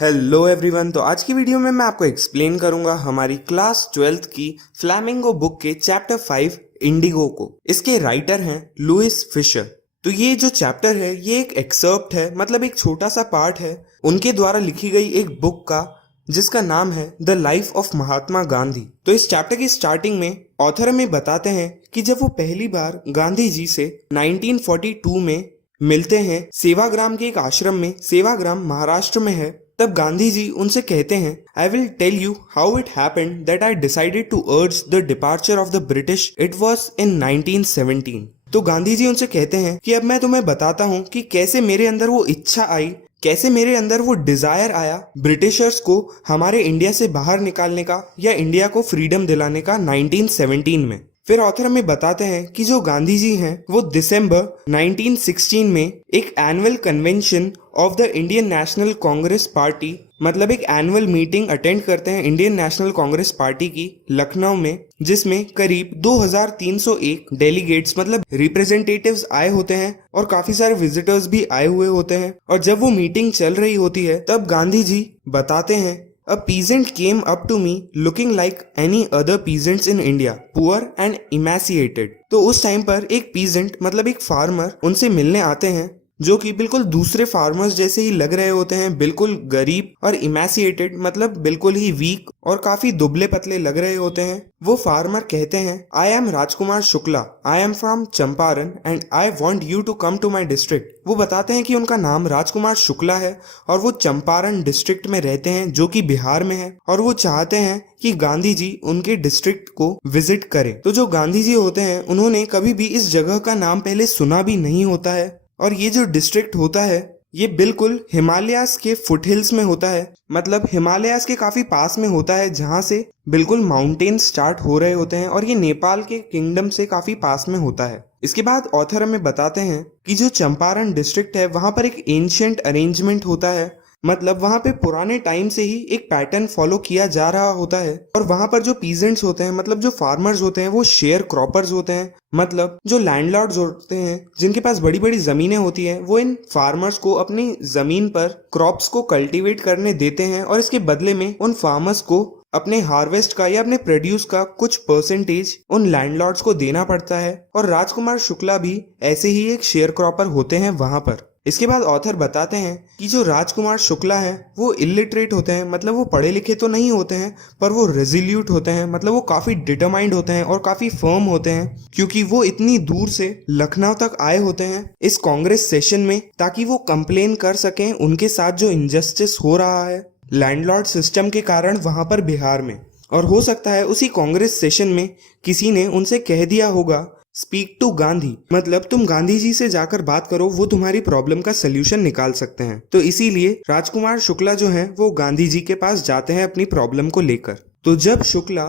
Hello everyone. तो आज की वीडियो में मैं आपको एक्सप्लेन करूंगा हमारी क्लास 12th की फ्लैमिंगो बुक के चैप्टर 5 इंडिगो को। इसके राइटर हैं लुइस फिशर। तो ये जो चैप्टर है ये एक एक्सर्प्ट है, मतलब एक छोटा सा पार्ट है उनके द्वारा लिखी गई एक बुक का, जिसका नाम है the life of Mahatma Gandhi. तो इस चैप्टर की स्टार्टिंग में ऑथर हमें बताते हैं कि जब वो पहली बार गांधी जी से 1942 में मिलते हैं सेवाग्राम के एक आश्रम में, सेवाग्राम महाराष्ट्र में है, तब गांधी जी उनसे कहते हैं, I will tell you how it happened that I decided to urge the departure of the British. It was in 1917। तो गांधी जी उनसे कहते हैं कि अब मैं तुम्हें बताता हूँ कि कैसे मेरे अंदर वो इच्छा आई, कैसे मेरे अंदर वो डिजायर आया ब्रिटिशर्स को हमारे इंडिया से बाहर निकालने का या इंडिया को फ्रीडम दिलाने का 1917 में। फिर ऑथर हमें बताते हैं कि जो गांधी जी हैं वो दिसंबर 1916 में एक annual convention of the Indian national Congress party, मतलब एक एनुअल मीटिंग अटेंड करते हैं इंडियन नेशनल कांग्रेस पार्टी की लखनऊ में, जिसमें करीब 2301 डेलीगेट्स मतलब रिप्रेजेंटेटिव्स आए होते हैं और काफी सारे विजिटर्स भी आए हुए होते हैं। और जब वो मीटिंग चल रही होती है तब गांधी जी बताते हैं, A peasant came up to me looking like any other peasants in India, poor and emaciated। तो उस टाइम पर एक पीजेंट मतलब एक फार्मर उनसे मिलने आते हैं जो कि बिल्कुल दूसरे फार्मर्स जैसे ही लग रहे होते हैं, बिल्कुल गरीब, और इमेसिएटेड मतलब बिल्कुल ही वीक और काफी दुबले पतले लग रहे होते हैं। वो फार्मर कहते हैं, I am Rajkumar Shukla, I am from Champaran and I want you to come to my district. वो बताते हैं कि उनका नाम राजकुमार शुक्ला है और वो चंपारण डिस्ट्रिक्ट में रहते हैं जो कि बिहार में है, और वो चाहते हैं कि गांधी जी उनके डिस्ट्रिक्ट को विजिट करें। तो जो गांधी जी होते हैं उन्होंने कभी भी इस जगह का नाम पहले सुना भी नहीं होता है, और ये जो डिस्ट्रिक्ट होता है ये बिल्कुल हिमालयास के फुटहिल्स में होता है, मतलब हिमालयास के काफी पास में होता है, जहाँ से बिल्कुल माउंटेन्स स्टार्ट हो रहे होते हैं, और ये नेपाल के किंगडम से काफी पास में होता है। इसके बाद ऑथर हमें बताते हैं कि जो चंपारण डिस्ट्रिक्ट है वहां पर एक एंशिएंट अरेंजमेंट होता है, मतलब वहां पे पुराने टाइम से ही एक पैटर्न फॉलो किया जा रहा होता है। और वहां पर जो पीजेंट्स होते हैं मतलब जो फार्मर्स होते हैं वो शेयर क्रॉपर्स होते हैं, मतलब जो लैंडलॉर्ड्स होते हैं जिनके पास बड़ी बड़ी जमीनें होती हैं, वो इन फार्मर्स को अपनी जमीन पर क्रॉप्स को कल्टीवेट करने देते हैं, और इसके बदले में उन फार्मर्स को अपने हार्वेस्ट का या अपने प्रोड्यूस का कुछ परसेंटेज उन लैंडलॉर्ड्स को देना पड़ता है। और राजकुमार शुक्ला भी ऐसे ही एक शेयर क्रॉपर होते हैं वहां पर। इसके बाद ऑथर बताते हैं कि जो राजकुमार शुक्ला हैं वो इलिटरेट होते हैं, मतलब वो पढ़े लिखे तो नहीं होते हैं पर वो रेजिल्यूट होते हैं, मतलब वो काफी डिटरमाइंड होते हैं और काफी फर्म होते हैं, क्योंकि वो इतनी दूर से लखनऊ तक आए होते हैं इस कांग्रेस सेशन में ताकि वो कंप्लेन कर सकें उनके साथ जो इनजस्टिस हो रहा है लैंडलॉर्ड सिस्टम के कारण वहां पर बिहार में। और हो सकता है उसी कांग्रेस सेशन में किसी ने उनसे कह दिया होगा, स्पीक टू गांधी, मतलब तुम गांधी जी से जाकर बात करो, वो तुम्हारी प्रॉब्लम का सलूशन निकाल सकते हैं। तो इसीलिए राजकुमार शुक्ला जो हैं वो गांधी जी के पास जाते हैं अपनी प्रॉब्लम को लेकर। तो जब शुक्ला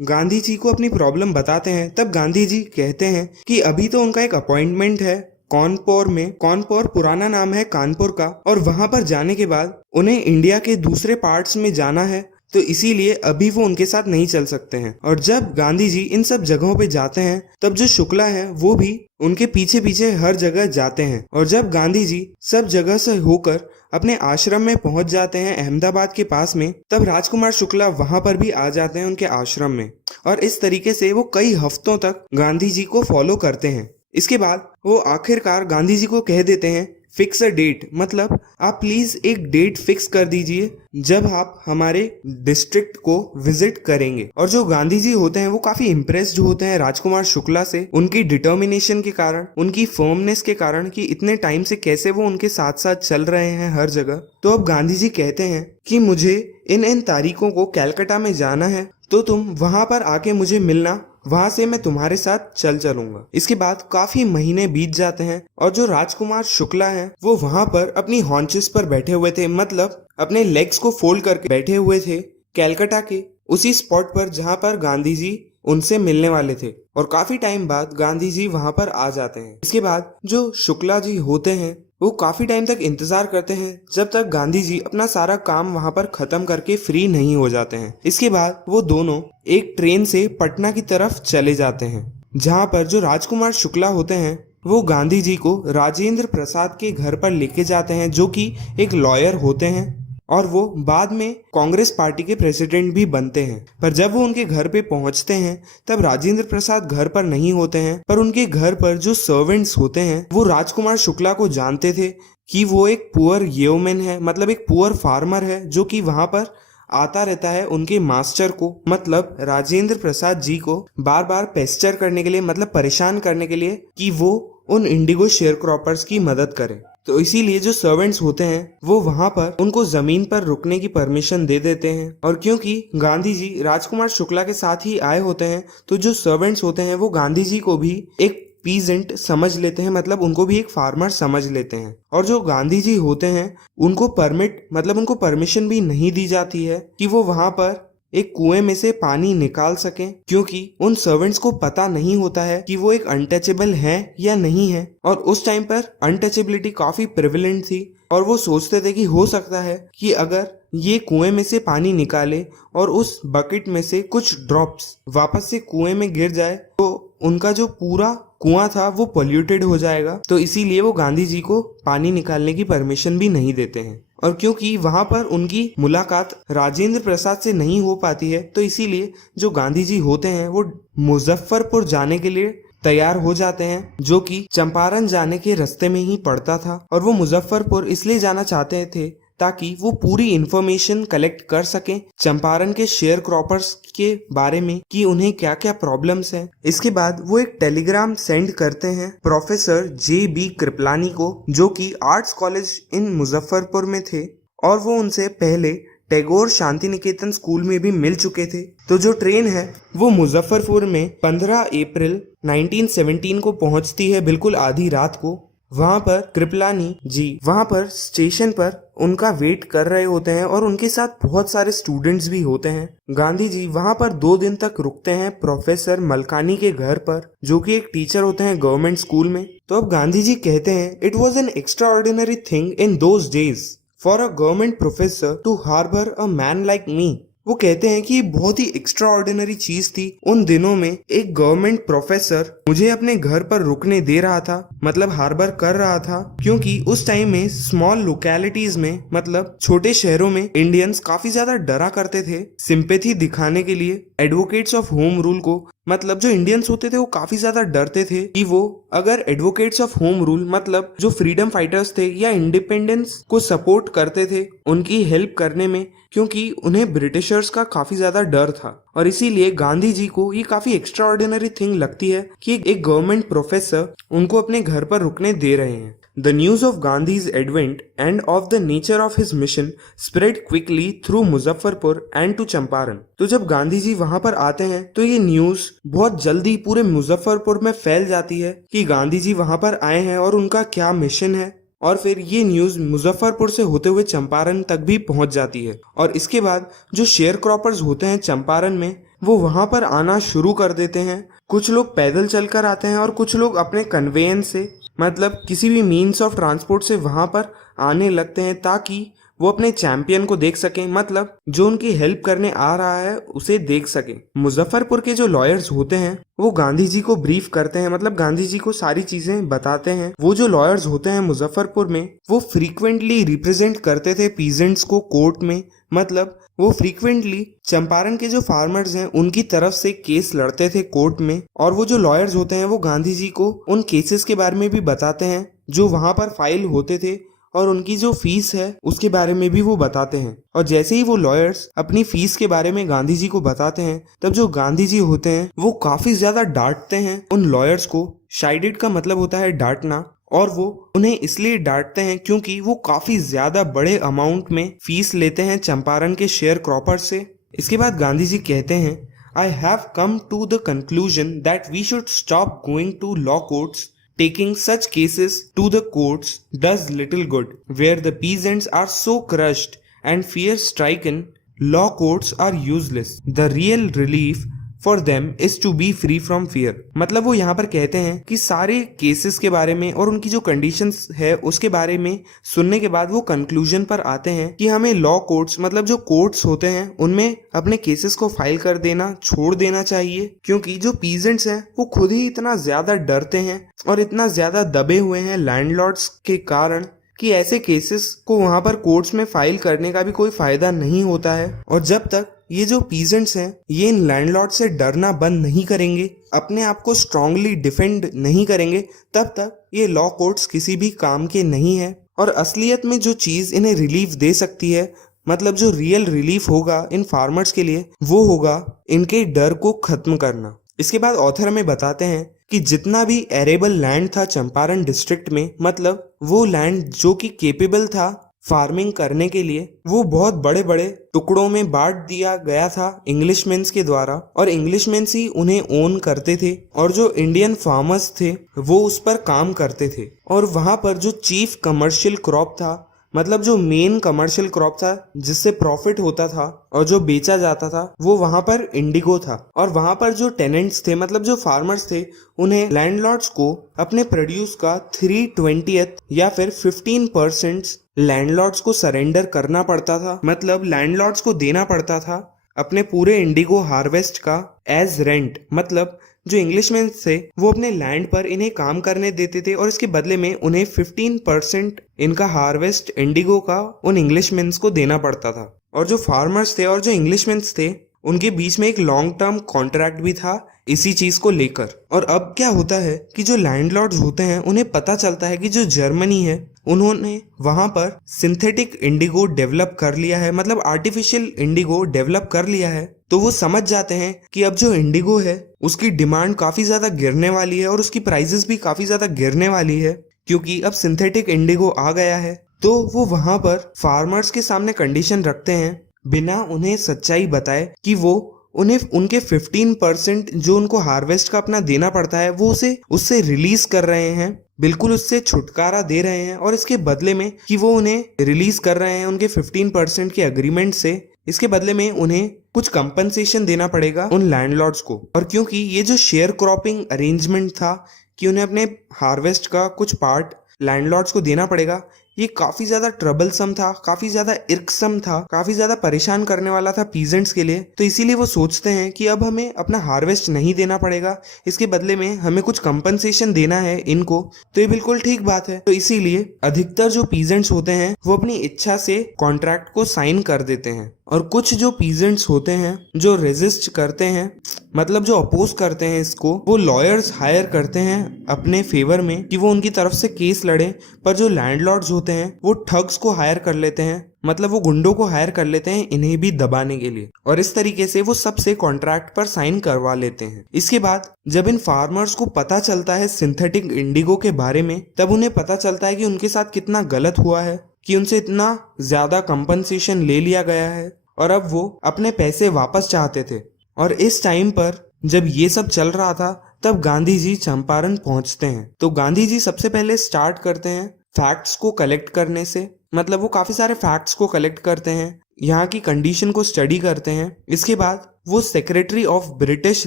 गांधी जी को अपनी प्रॉब्लम बताते हैं तब गांधी जी कहते हैं कि अभी तो उनका एक अपॉइंटमेंट है कानपुर में, कानपुर पुराना नाम है कानपुर का, और वहां पर जाने के बाद उन्हें इंडिया के दूसरे पार्ट्स में जाना है, तो इसीलिए अभी वो उनके साथ नहीं चल सकते हैं। और जब गांधी जी इन सब जगहों पे जाते हैं तब जो शुक्ला है वो भी उनके पीछे पीछे हर जगह जाते हैं। और जब गांधी जी सब जगह से होकर अपने आश्रम में पहुंच जाते हैं अहमदाबाद के पास में, तब राजकुमार शुक्ला वहां पर भी आ जाते हैं उनके आश्रम में, और इस तरीके से वो कई हफ्तों तक गांधी जी को फॉलो करते हैं। इसके बाद वो आखिरकार गांधी जी को कह देते हैं, फिक्स अ डेट, मतलब आप प्लीज एक डेट फिक्स कर दीजिए जब आप हमारे डिस्ट्रिक्ट को विजिट करेंगे। और जो गांधी जी होते हैं वो काफी इम्प्रेस्ड होते हैं राजकुमार शुक्ला से, उनकी डिटर्मिनेशन के कारण, उनकी फर्मनेस के कारण कि इतने टाइम से कैसे वो उनके साथ साथ चल रहे हैं हर जगह। तो अब गांधी जी कहते हैं कि मुझे इन तारीखों को कैलकाटा में जाना है, तो तुम वहां पर आके मुझे मिलना, वहां से मैं तुम्हारे साथ चलूंगा। इसके बाद काफी महीने बीत जाते हैं और जो राजकुमार शुक्ला हैं वो वहां पर अपनी हॉन्चेस पर बैठे हुए थे, मतलब अपने लेग्स को फोल्ड करके बैठे हुए थे कैलकाटा के उसी स्पॉट पर जहां पर गांधी जी उनसे मिलने वाले थे। और काफी टाइम बाद गांधी जी वहां पर आ जाते हैं। इसके बाद जो शुक्ला जी होते हैं वो काफी टाइम तक इंतजार करते हैं जब तक गांधी जी अपना सारा काम वहां पर खत्म करके फ्री नहीं हो जाते हैं। इसके बाद वो दोनों एक ट्रेन से पटना की तरफ चले जाते हैं, जहां पर जो राजकुमार शुक्ला होते हैं वो गांधी जी को राजेंद्र प्रसाद के घर पर लेके जाते हैं, जो कि एक लॉयर होते हैं। और वो बाद में कांग्रेस पार्टी के प्रेसिडेंट भी बनते हैं। पर जब वो उनके घर पे पहुंचते हैं तब राजेंद्र प्रसाद घर पर नहीं होते हैं, पर उनके घर पर जो सर्वेंट्स होते हैं वो राजकुमार शुक्ला को जानते थे कि वो एक पुअर येवमैन है, मतलब एक पुअर फार्मर है जो कि वहां पर आता रहता है उनके मास्टर को, मतलब राजेंद्र प्रसाद जी को बार बार पेस्टर करने के लिए, मतलब परेशान करने के लिए कि वो उन इंडिगो शेयर क्रॉपर्स की मदद करें। तो इसीलिए जो सर्वेंट्स होते हैं वो वहां पर उनको जमीन पर रुकने की परमिशन दे देते हैं। और क्योंकि गांधी जी राजकुमार शुक्ला के साथ ही आए होते हैं तो जो सर्वेंट्स होते हैं वो गांधी जी को भी एक पीजेंट समझ लेते हैं, मतलब उनको भी एक फार्मर समझ लेते हैं। और जो गांधी जी होते हैं उनको परमिट, मतलब उनको परमिशन भी नहीं दी जाती है कि वो वहां पर एक कुएं में से पानी निकाल सकें, क्योंकि उन सर्वेंट्स को पता नहीं होता है कि वो एक अनटचेबल है या नहीं है। और उस टाइम पर अनटचेबिलिटी काफी प्रेवलेंट थी और वो सोचते थे कि हो सकता है कि अगर ये कुएं में से पानी निकाले और उस बकेट में से कुछ ड्रॉप्स वापस से कुएं में गिर जाए तो उनका जो पूरा कुआं था वो पोल्यूटेड हो जाएगा। तो इसीलिए वो गांधी जी को पानी निकालने की परमिशन भी नहीं देते हैं। और क्योंकि वहां पर उनकी मुलाकात राजेंद्र प्रसाद से नहीं हो पाती है तो इसीलिए जो गांधी जी होते हैं वो मुजफ्फरपुर जाने के लिए तैयार हो जाते हैं, जो कि चंपारण जाने के रास्ते में ही पड़ता था। और वो मुजफ्फरपुर इसलिए जाना चाहते थे ताकि वो पूरी इंफॉर्मेशन कलेक्ट कर सकें चंपारण के शेयर क्रॉपर्स के बारे में कि उन्हें क्या क्या प्रॉब्लम्स हैं। इसके बाद वो एक टेलीग्राम सेंड करते हैं प्रोफेसर JB कृपलानी को, जो कि आर्ट्स कॉलेज इन मुजफ्फरपुर में थे और वो उनसे पहले टैगोर शांति निकेतन स्कूल में भी मिल चुके थे। तो जो ट्रेन है वो मुजफ्फरपुर में 15 अप्रैल 1917 को पहुंचती है, बिल्कुल आधी रात को। वहां पर कृपलानी जी वहां पर स्टेशन पर उनका वेट कर रहे होते हैं और उनके साथ बहुत सारे स्टूडेंट्स भी होते हैं। गांधी जी वहां पर 2 दिन तक रुकते हैं प्रोफेसर मलकानी के घर पर, जो कि एक टीचर होते हैं गवर्नमेंट स्कूल में। तो अब गांधी जी कहते हैं it was an extraordinary thing in those days for a government professor to harbour a man like me. वो कहते हैं कि ये बहुत ही एक्स्ट्रा ऑर्डिनरी चीज थी उन दिनों में एक गवर्नमेंट प्रोफेसर मुझे अपने घर पर रुकने दे रहा था, मतलब हार्बर कर रहा था, क्योंकि उस टाइम में स्मॉल लोकेलिटीज में, मतलब छोटे शहरों में इंडियंस काफी ज्यादा डरा करते थे सिंपैथी दिखाने के लिए एडवोकेट्स ऑफ होम रूल को। मतलब जो इंडियंस होते थे वो काफी ज्यादा डरते थे कि वो अगर एडवोकेट्स ऑफ होम रूल, मतलब जो फ्रीडम फाइटर्स थे या इंडिपेंडेंस को सपोर्ट करते थे उनकी हेल्प करने में, क्योंकि उन्हें ब्रिटिशर्स का काफी ज्यादा डर था। और इसीलिए गांधी जी को ये काफी एक्स्ट्रा ऑर्डिनरी थिंग लगती है कि एक गवर्नमेंट प्रोफेसर उनको अपने घर पर रुकने दे रहे हैं। The news of Gandhi's advent and of the nature of his mission spread quickly through Muzaffarpur and to Champaran. तो जब गांधी जी वहां पर आते हैं तो ये न्यूज बहुत जल्दी पूरे मुजफ्फरपुर में फैल जाती है कि गांधी जी वहां पर आए हैं और उनका क्या मिशन है। और फिर ये न्यूज मुजफ्फरपुर से होते हुए चंपारण तक भी पहुंच जाती है। और इसके बाद जो शेयर क्रॉपर्स होते हैं चंपारण में वो वहां पर आना शुरू कर देते हैं। कुछ लोग पैदल चलकर आते हैं और कुछ लोग अपने कन्वेयंस से, मतलब किसी भी मीन्स ऑफ ट्रांसपोर्ट से वहां पर आने लगते हैं ताकि वो अपने चैंपियन को देख सकें, मतलब जो उनकी हेल्प करने आ रहा है उसे देख सकें। मुजफ्फरपुर के जो लॉयर्स होते हैं वो गांधी जी को ब्रीफ करते हैं, मतलब गांधी जी को सारी चीजें बताते हैं। वो जो लॉयर्स होते हैं मुजफ्फरपुर में वो फ्रीक्वेंटली रिप्रेजेंट करते थे पीजेंट्स को कोर्ट में, मतलब वो फ्रीक्वेंटली चंपारण के जो फार्मर्स हैं उनकी तरफ से केस लड़ते थे कोर्ट में। और वो जो लॉयर्स होते हैं वो गांधी जी को उन केसेस के बारे में भी बताते हैं जो वहां पर फाइल होते थे और उनकी जो फीस है उसके बारे में भी वो बताते हैं। और जैसे ही वो लॉयर्स अपनी फीस के बारे में गांधी जी को बताते हैं तब जो गांधी जी होते हैं वो काफी ज्यादा डांटते हैं उन लॉयर्स को। शाइडेड का मतलब होता है डांटना, और वो उन्हें इसलिए डांटते हैं क्योंकि वो काफी ज्यादा बड़े अमाउंट में फीस लेते हैं चंपारण के शेयर क्रॉपर से। इसके बाद गांधी जी कहते हैं I have come to the conclusion that we should stop going to law courts. Taking such cases to the courts does little good. Where the peasants are so crushed and fear-stricken, law courts are useless. The real relief for them is to be free from fear. मतलब वो यहाँ पर कहते हैं कि सारे cases के बारे में और उनकी जो कंडीशंस है उसके बारे में सुनने के बाद वो कंक्लूजन पर आते हैं कि हमें लॉ कोर्ट्स, मतलब जो कोर्ट्स होते हैं उनमें अपने केसेस को फाइल कर देना छोड़ देना चाहिए, क्योंकि जो पीजेंट्स हैं वो खुद ही इतना ज्यादा डरते हैं और इतना ज्यादा दबे हुए हैं लैंडलॉर्ड्स के कारण कि ऐसे केसेस को वहां पर कोर्ट्स में फाइल करने का भी कोई फायदा नहीं होता है। और जब तक ये जो पीजेंट्स हैं ये इन लैंडलॉर्ड से डरना बंद नहीं करेंगे, अपने आप को स्ट्रांगली डिफेंड नहीं करेंगे, तब तक ये लॉ कोर्ट्स किसी भी काम के नहीं है। और असलियत में जो चीज इन्हें रिलीफ दे सकती है, मतलब जो रियल रिलीफ होगा इन फार्मर्स के लिए, वो होगा इनके डर को खत्म करना। इसके बाद ऑथर हमें बताते हैं कि जितना भी एरेबल लैंड था चंपारण डिस्ट्रिक्ट में, मतलब वो लैंड जो कि केपेबल था फार्मिंग करने के लिए, वो बहुत बड़े बड़े टुकड़ों में बांट दिया गया था इंग्लिशमैन्स के द्वारा, और इंग्लिशमैन्स ही उन्हें ओन करते थे और जो इंडियन फार्मर्स थे वो उस पर काम करते थे। और वहां पर जो चीफ कमर्शियल क्रॉप था, मतलब जो मेन कमर्शियल क्रॉप था जिससे प्रॉफिट होता था और जो बेचा जाता था, वो वहां पर इंडिगो था। और वहां पर जो टेनेंट्स थे, मतलब जो फार्मर्स थे, उन्हें लैंडलॉर्ड्स को अपने प्रोड्यूस का 3/20 या फिर 15% लैंडलॉर्ड्स को सरेंडर करना पड़ता था, मतलब लैंडलॉर्ड्स को देना पड़ता था अपने पूरे इंडिगो हार्वेस्ट का एज रेंट। मतलब जो इंग्लिशमैन थे वो अपने लैंड पर इन्हें काम करने देते थे और इसके बदले में उन्हें 15% इनका हार्वेस्ट इंडिगो का उन इंग्लिशमैन्स को देना पड़ता था। और जो फार्मर्स थे और जो इंग्लिशमैन्स थे उनके बीच में एक लॉन्ग टर्म कॉन्ट्रैक्ट भी था इसी चीज को लेकर। और अब क्या होता है कि जो लैंडलॉर्ड्स होते हैं उन्हें पता चलता है कि जो जर्मनी है उन्होंने वहां पर सिंथेटिक इंडिगो डेवलप कर लिया है, मतलब आर्टिफिशियल इंडिगो डेवलप कर लिया है। तो वो समझ जाते हैं कि अब जो इंडिगो है उसकी डिमांड काफी ज्यादा गिरने वाली है और उसकी प्राइसेस भी काफी ज्यादा गिरने वाली है, क्योंकि अब सिंथेटिक इंडिगो आ गया है। तो वो वहां पर फार्मर्स के सामने कंडीशन रखते हैं बिना उन्हें सच्चाई बताए कि वो उन्हें उनके 15% जो उनको हार्वेस्ट का अपना देना पड़ता है वो उससे रिलीज कर रहे हैं, बिल्कुल उससे छुटकारा दे रहे हैं। और इसके बदले में कि वो उन्हें रिलीज कर रहे हैं उनके 15% के अग्रीमेंट से, इसके बदले में उन्हें कुछ कंपनसेशन देना पड़ेगा उन लैंडलॉर्ड्स को। और क्योंकि ये जो शेयर क्रॉपिंग अरेंजमेंट था कि उन्हें अपने हार्वेस्ट का कुछ पार्ट लैंडलॉर्ड्स को देना पड़ेगा, ये काफी ज्यादा ट्रबलसम था, काफी ज्यादा इर्कसम था, काफी ज्यादा परेशान करने वाला था पीजेंट्स के लिए। तो इसीलिए वो सोचते हैं कि अब हमें अपना हार्वेस्ट नहीं देना पड़ेगा, इसके बदले में हमें कुछ कंपनसेशन देना है इनको। तो ये बिल्कुल ठीक बात है। तो इसीलिए अधिकतर जो पीजेंट्स होते हैं वो अपनी इच्छा से कॉन्ट्रैक्ट को साइन कर देते हैं, और कुछ जो पीजेंट्स होते हैं जो रेजिस्ट करते हैं, मतलब जो अपोज करते हैं इसको, वो लॉयर्स हायर करते हैं अपने फेवर में कि वो उनकी तरफ से केस लड़े। पर जो लैंडलॉर्ड्स होते हैं वो ठग्स को हायर कर लेते हैं, मतलब वो गुंडों को हायर कर लेते हैं इन्हें भी दबाने के लिए, और इस तरीके से वो सबसे कॉन्ट्रैक्ट पर साइन करवा लेते हैं। इसके बाद जब इन फार्मर्स को पता चलता है सिंथेटिक इंडिगो के बारे में, तब उन्हें पता चलता है कि उनके साथ कितना गलत हुआ है, कि उनसे इतना ज्यादा कंपनसेशन ले लिया गया है और अब वो अपने पैसे वापस चाहते थे। और इस टाइम पर जब ये सब चल रहा था तब गांधी जी चंपारण पहुंचते हैं। तो गांधी जी सबसे पहले स्टार्ट करते हैं फैक्ट्स को कलेक्ट करने से, मतलब वो काफी सारे फैक्ट्स को कलेक्ट करते हैं, यहाँ की कंडीशन को स्टडी करते हैं। इसके बाद वो secretary of British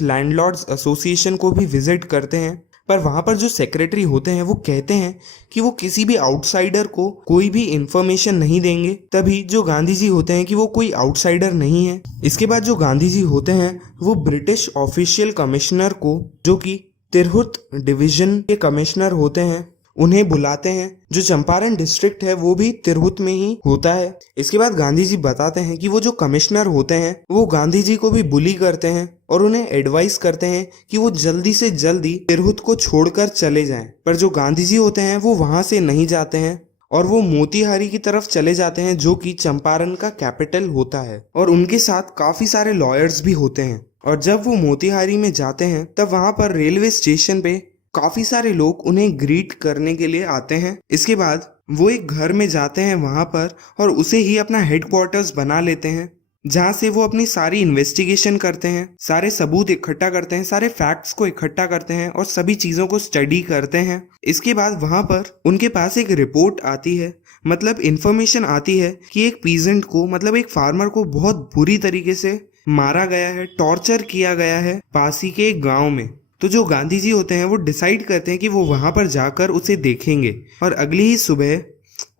landlords association को भी विजिट करते हैं। पर वहां पर जो सेक्रेटरी होते हैं वो कहते हैं कि वो किसी भी आउटसाइडर को कोई भी इंफॉर्मेशन नहीं देंगे। तभी जो गांधी जी होते हैं कि वो कोई आउटसाइडर नहीं है। इसके बाद जो गांधी जी होते हैं वो ब्रिटिश ऑफिशियल कमिश्नर को, जो कि तिरहुत डिवीजन के कमिश्नर होते हैं, उन्हें बुलाते हैं। जो चंपारण डिस्ट्रिक्ट है वो भी तिरहुत में ही होता है। इसके बाद गांधी जी बताते हैं कि वो जो कमिश्नर होते हैं वो गांधी जी को भी बुली करते हैं और उन्हें एडवाइस करते हैं कि वो जल्दी से जल्दी तिरहुत को छोड़कर चले जाएं। पर जो गांधी जी होते हैं वो वहां से नहीं जाते हैं और वो मोतीहारी की तरफ चले जाते हैं, जो कि चंपारण का कैपिटल होता है। और उनके साथ काफी सारे लॉयर्स भी होते हैं। और जब वो मोतीहारी में जाते हैं तब वहां पर रेलवे स्टेशन पे काफी सारे लोग उन्हें ग्रीट करने के लिए आते हैं। इसके बाद वो एक घर में जाते हैं वहां पर और उसे ही अपना हेडक्वार्टर्स बना लेते हैं, जहां से वो अपनी सारी इन्वेस्टिगेशन करते हैं, सारे सबूत इकट्ठा करते हैं, सारे फैक्ट्स को इकट्ठा करते हैं और सभी चीजों को स्टडी करते हैं। इसके बाद वहां पर उनके पास एक रिपोर्ट आती है, मतलब इंफॉर्मेशन आती है कि एक पीजेंट को, मतलब एक फार्मर को बहुत बुरी तरीके से मारा गया है, टॉर्चर किया गया है पास ही के एक गाँव में। तो जो गांधी जी होते हैं वो डिसाइड करते हैं कि वो वहां पर जाकर उसे देखेंगे और अगली ही सुबह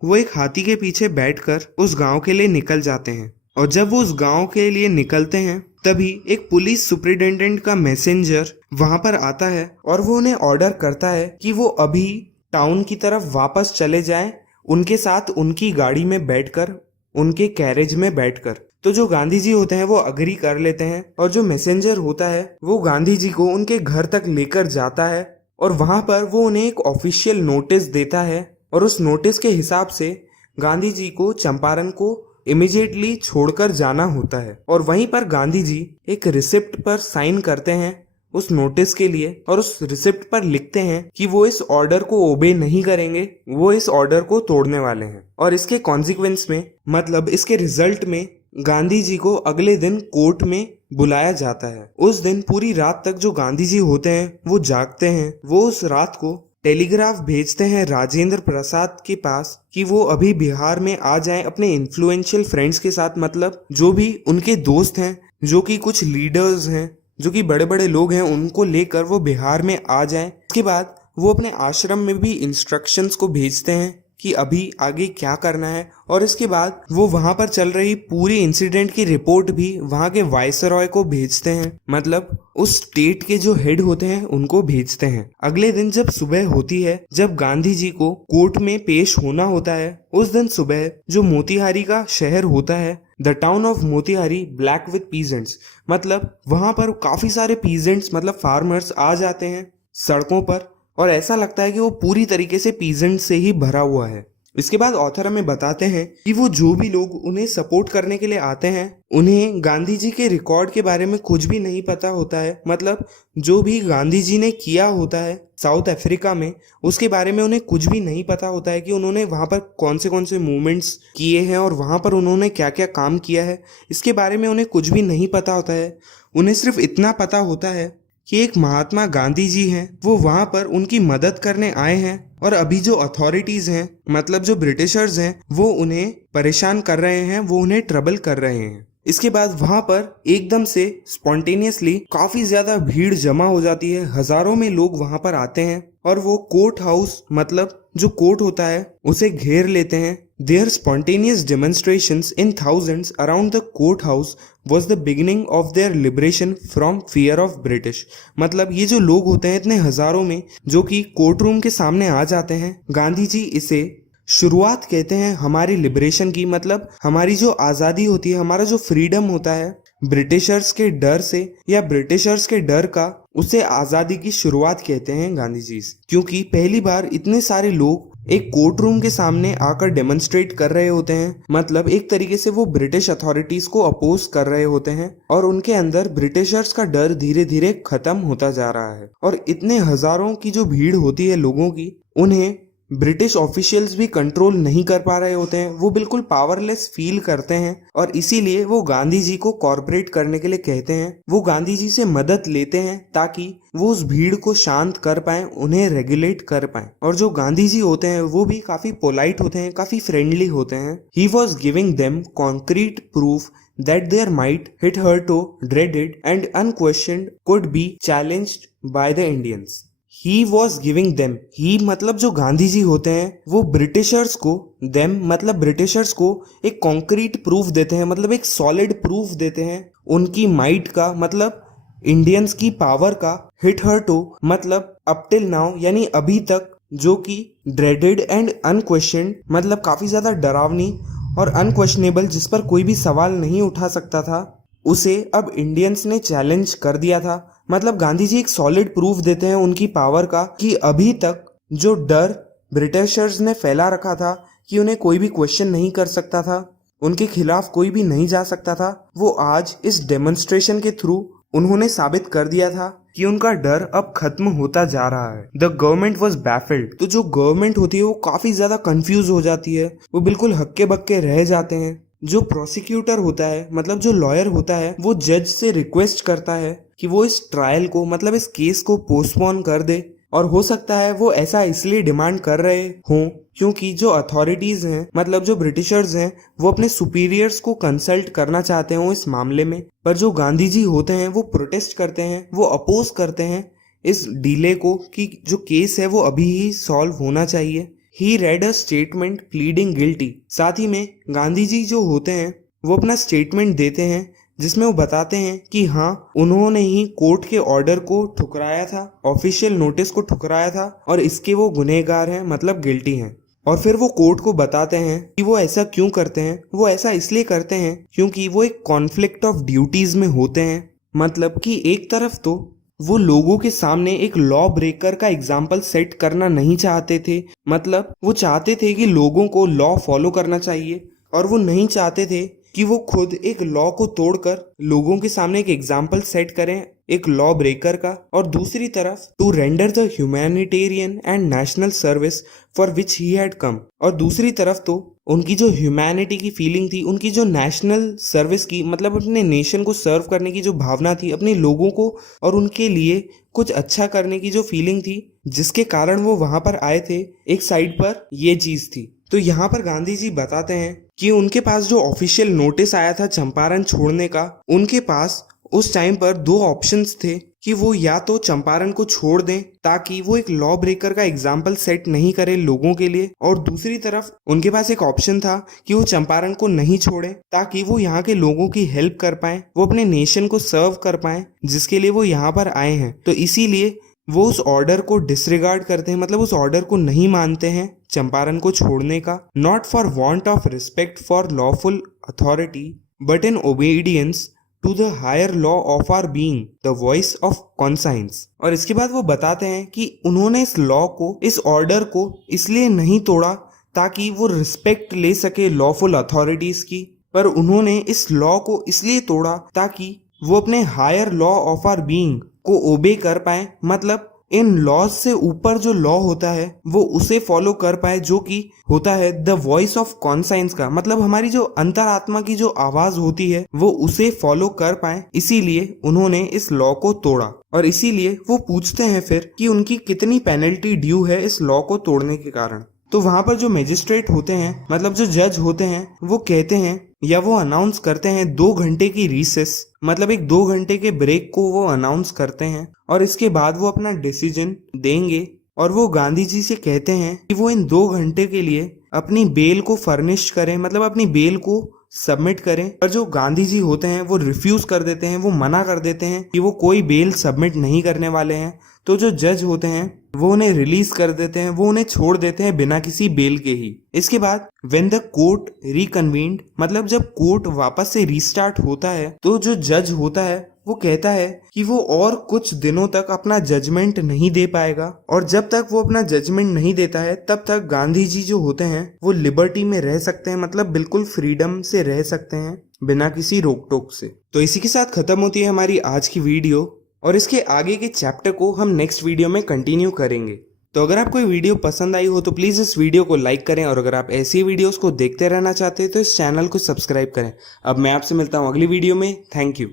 वो एक हाथी के पीछे बैठकर उस गांव के लिए निकल जाते हैं। और जब वो उस गांव के लिए निकलते हैं तभी एक पुलिस सुपरिटेंडेंट का मैसेंजर वहां पर आता है और वो उन्हें ऑर्डर करता है कि वो अभी टाउन की तरफ वापस चले जाएं उनके साथ उनकी गाड़ी में बैठकर, उनके कैरेज में बैठकर। तो जो गांधी जी होते हैं वो अग्री कर लेते हैं और जो मैसेंजर होता है वो गांधी जी को उनके घर तक लेकर जाता है और वहां पर वो उन्हें एक ऑफिशियल नोटिस देता है और उस नोटिस के हिसाब से गांधी जी को चंपारण को इमिडिएटली छोड़कर जाना होता है। और वहीं पर गांधी जी एक रिसिप्ट पर साइन करते हैं उस नोटिस के लिए और उस रिसिप्ट पर लिखते हैं कि वो इस ऑर्डर को ओबे नहीं करेंगे, वो इस ऑर्डर को तोड़ने वाले हैं। और इसके कॉन्सिक्वेंस में, मतलब इसके रिजल्ट में, गांधी जी को अगले दिन कोर्ट में बुलाया जाता है। उस दिन पूरी रात तक जो गांधी जी होते हैं वो जागते हैं। वो उस रात को टेलीग्राफ भेजते हैं राजेंद्र प्रसाद के पास कि वो अभी बिहार में आ जाएं अपने इन्फ्लुएंशियल फ्रेंड्स के साथ, मतलब जो भी उनके दोस्त हैं, जो कि कुछ लीडर्स हैं, जो कि बड़े बड़े लोग हैं, उनको लेकर वो बिहार में आ जाएं। इसके बाद वो अपने आश्रम में भी इंस्ट्रक्शंस को भेजते हैं कि अभी आगे क्या करना है। और इसके बाद वो वहां पर चल रही पूरी इंसिडेंट की रिपोर्ट भी वहां के वायसरॉय को भेजते हैं, मतलब उस स्टेट के जो हेड होते हैं उनको भेजते हैं। अगले दिन जब सुबह होती है, जब गांधी जी को कोर्ट में पेश होना होता है, उस दिन सुबह जो मोतिहारी का शहर होता है, the town of Motihari black with peasants, मतलब वहां पर काफी सारे पीजेंट्स, मतलब फार्मर्स आ जाते हैं सड़कों पर और ऐसा लगता है कि वो पूरी तरीके से पीजेंट से ही भरा हुआ है। इसके बाद ऑथर हमें बताते हैं कि वो जो भी लोग उन्हें सपोर्ट करने के लिए आते हैं, उन्हें गांधी जी के रिकॉर्ड के बारे में कुछ भी नहीं पता होता है, मतलब जो भी गांधी जी ने किया होता है साउथ अफ्रीका में, उसके बारे में उन्हें कुछ भी नहीं पता होता है कि उन्होंने वहाँ पर कौन से मूवमेंट्स किए हैं और वहाँ पर उन्होंने क्या क्या काम किया है। इसके बारे में उन्हें कुछ भी नहीं पता होता है। उन्हें सिर्फ इतना पता होता है कि एक महात्मा गांधी जी हैं, वो वहां पर उनकी मदद करने आए हैं और अभी जो अथॉरिटीज हैं, मतलब जो ब्रिटिशर्स हैं, वो उन्हें परेशान कर रहे हैं, वो उन्हें ट्रबल कर रहे हैं। इसके बाद वहां पर एकदम से स्पॉन्टेनियसली काफी ज्यादा भीड़ जमा हो जाती है, हजारों में लोग वहां पर आते हैं और वो कोर्ट हाउस, मतलब जो कोर्ट होता है, उसे घेर लेते हैं। Their spontaneous demonstrations in thousands around the courthouse was the beginning of their liberation from fear of British। मतलब ये जो लोग होते हैं इतने हजारों में जो कि कोर्ट रूम के सामने आ जाते हैं, गांधी जी इसे शुरुआत कहते हैं हमारी लिबरेशन की, मतलब हमारी जो आज़ादी होती है, हमारा जो फ्रीडम होता है ब्रिटिशर्स के डर से या ब्रिटिशर्स के डर का, उसे आज़ादी की शुरुआत कहते हैं गांधी जी। क्योंकि पहली बार इतने सारे लोग एक कोर्ट रूम के सामने आकर डेमोन्स्ट्रेट कर रहे होते हैं, मतलब एक तरीके से वो ब्रिटिश अथॉरिटीज को अपोज कर रहे होते हैं और उनके अंदर ब्रिटिशर्स का डर धीरे धीरे खत्म होता जा रहा है। और इतने हजारों की जो भीड़ होती है लोगों की, उन्हें ब्रिटिश ऑफिशियल्स भी कंट्रोल नहीं कर पा रहे होते हैं, वो बिल्कुल पावरलेस फील करते हैं और इसीलिए वो गांधी जी को कॉर्पोरेट करने के लिए कहते हैं। वो गांधी जी से मदद लेते हैं ताकि वो उस भीड़ को शांत कर पाएं, उन्हें रेगुलेट कर पाएं। और जो गांधी जी होते हैं वो भी काफी पोलाइट होते हैं, काफी फ्रेंडली होते हैं। He was giving them concrete proof that their might hitherto dreaded and unquestioned could be challenged by the Indians। He was giving them, he मतलब जो गांधी जी होते हैं वो ब्रिटिशर्स को, them मतलब ब्रिटिशर्स को एक कॉन्क्रीट प्रूफ देते हैं, मतलब एक सॉलिड प्रूफ देते हैं उनकी माइट का, मतलब इंडियंस की पावर का, hitherto मतलब up till now यानी अभी तक, जो कि dreaded and unquestioned मतलब काफी ज्यादा डरावनी और अनक्वेश्चनेबल, जिस पर कोई भी सवाल नहीं उठा सकता था, उसे अब इंडियंस ने चैलेंज कर दिया था। मतलब गांधी जी एक सॉलिड प्रूफ देते हैं उनकी पावर का कि अभी तक जो डर ब्रिटिशर्स ने फैला रखा था कि उन्हें कोई भी क्वेश्चन नहीं कर सकता था, उनके खिलाफ कोई भी नहीं जा सकता था, वो आज इस डेमोन्स्ट्रेशन के थ्रू उन्होंने साबित कर दिया था कि उनका डर अब खत्म होता जा रहा है। The government was baffled. तो जो गवर्नमेंट होती है वो काफी ज्यादा कंफ्यूज हो जाती है, वो बिल्कुल हक्के बक्के रह जाते हैं। जो प्रोसिक्यूटर होता है, मतलब जो लॉयर होता है, वो जज से रिक्वेस्ट करता है कि वो इस ट्रायल को, मतलब इस केस को पोस्टपोन कर दे। और हो सकता है वो ऐसा इसलिए डिमांड कर रहे हों क्योंकि जो अथॉरिटीज हैं, मतलब जो ब्रिटिशर्स हैं, वो अपने सुपीरियर्स को कंसल्ट करना चाहते हो इस मामले में। पर जो गांधी जी होते हैं वो प्रोटेस्ट करते हैं, वो अपोज करते हैं इस डीले को कि जो केस है वो अभी ही सॉल्व होना चाहिए। He read a statement pleading guilty. साथ ही में गांधी जी जो होते हैं वो अपना स्टेटमेंट देते हैं जिसमें वो बताते हैं कि हाँ, उन्होंने ही कोर्ट के ऑर्डर को ठुकराया था, ऑफिशियल नोटिस को ठुकराया था और इसके वो गुनहगार हैं, मतलब गिल्टी हैं। और फिर वो कोर्ट को बताते हैं कि वो ऐसा क्यों करते हैं। वो ऐसा इसलिए करते हैं क्योंकि वो एक कॉन्फ्लिक्ट ऑफ ड्यूटीज में होते हैं। मतलब कि एक तरफ तो वो लोगों के सामने एक लॉ ब्रेकर का एग्जाम्पल सेट करना नहीं चाहते थे। मतलब वो चाहते थे कि लोगों को लॉ फॉलो करना चाहिए, और वो नहीं चाहते थे कि वो खुद एक लॉ को तोड़कर लोगों के सामने एक एग्जाम्पल सेट करें एक लॉ ब्रेकर का। और दूसरी तरफ to render the humanitarian and national service for which he had come. और दूसरी तरफ तो उनकी जो ह्यूमैनिटी की फीलिंग थी, उनकी जो नेशनल सर्विस की, मतलब अपने नेशन को सर्व करने की जो भावना थी, अपने लोगों को और उनके लिए कुछ अच्छा करने की जो फीलिंग थी, जिसके कारण वो वहां पर आए थे, एक साइड पर ये चीज थी। तो यहाँ पर गांधी जी बताते हैं कि उनके पास जो ऑफिशियल नोटिस आया था चंपारण छोड़ने का, उनके पास उस टाइम पर दो ऑप्शंस थे कि वो या तो चंपारण को छोड़ दें ताकि वो एक लॉ ब्रेकर का एग्जाम्पल सेट नहीं करे लोगों के लिए, और दूसरी तरफ उनके पास एक ऑप्शन था कि वो चंपारण को नहीं छोड़े ताकि वो यहाँ के लोगों की हेल्प कर पाए, वो अपने नेशन को सर्व कर पाए जिसके लिए वो यहाँ पर आए हैं। तो इसीलिए वो उस ऑर्डर को डिसरिगार्ड करते हैं, मतलब उस ऑर्डर को नहीं मानते हैं चंपारण को छोड़ने का। Not for want of respect for lawful authority but in obedience to the higher law of our being the voice of conscience. और इसके बाद वो बताते हैं कि उन्होंने इस लॉ को, इस ऑर्डर को इसलिए नहीं तोड़ा ताकि वो रिस्पेक्ट ले सके लॉफुल अथॉरिटीज की, पर उन्होंने इस लॉ को इसलिए तोड़ा ताकि वो अपने higher law of our being को ओबे कर पाए। मतलब इन लॉज से ऊपर जो लॉ होता है वो उसे फॉलो कर पाए, जो कि होता है द वॉइस ऑफ कॉन्साइंस का, मतलब हमारी जो अंतरात्मा की जो आवाज होती है वो उसे फॉलो कर पाए। इसीलिए उन्होंने इस लॉ को तोड़ा। और इसीलिए वो पूछते हैं फिर कि उनकी कितनी पेनल्टी ड्यू है इस लॉ को तोड़ने के कारण। तो वहां पर जो मजिस्ट्रेट होते हैं, मतलब जो जज होते हैं, वो कहते हैं या वो अनाउंस करते हैं 2 घंटे की रिसेस, मतलब एक 2 घंटे के ब्रेक को वो अनाउंस करते हैं, और इसके बाद वो अपना डिसीजन देंगे। और वो गांधी जी से कहते हैं कि वो इन 2 घंटे के लिए अपनी बेल को फर्निश करें, मतलब अपनी बेल को सबमिट करें। पर जो गांधी जी होते हैं वो रिफ्यूज कर देते हैं, वो मना कर देते हैं कि वो कोई बेल सबमिट नहीं करने वाले हैं। तो जो जज होते हैं वो उन्हें रिलीज कर देते हैं, वो उन्हें छोड़ देते हैं बिना किसी बेल के ही। इसके बाद व्हेन द कोर्ट रिकन्वीन्ड, मतलब जब कोर्ट वापस से रीस्टार्ट होता है, तो जो जज होता है वो कहता है कि वो और कुछ दिनों तक अपना जजमेंट नहीं दे पाएगा, और जब तक वो अपना जजमेंट नहीं देता है तब तक गांधी जी जो होते हैं वो लिबर्टी में रह सकते हैं, मतलब बिल्कुल फ्रीडम से रह सकते हैं बिना किसी रोक टोक से। तो इसी के साथ खत्म होती है हमारी आज की वीडियो, और इसके आगे के चैप्टर को हम नेक्स्ट वीडियो में कंटिन्यू करेंगे। तो अगर आपको ये वीडियो पसंद आई हो तो प्लीज़ इस वीडियो को लाइक करें, और अगर आप ऐसी वीडियोस को देखते रहना चाहते हैं तो इस चैनल को सब्सक्राइब करें। अब मैं आपसे मिलता हूँ अगली वीडियो में। Thank you.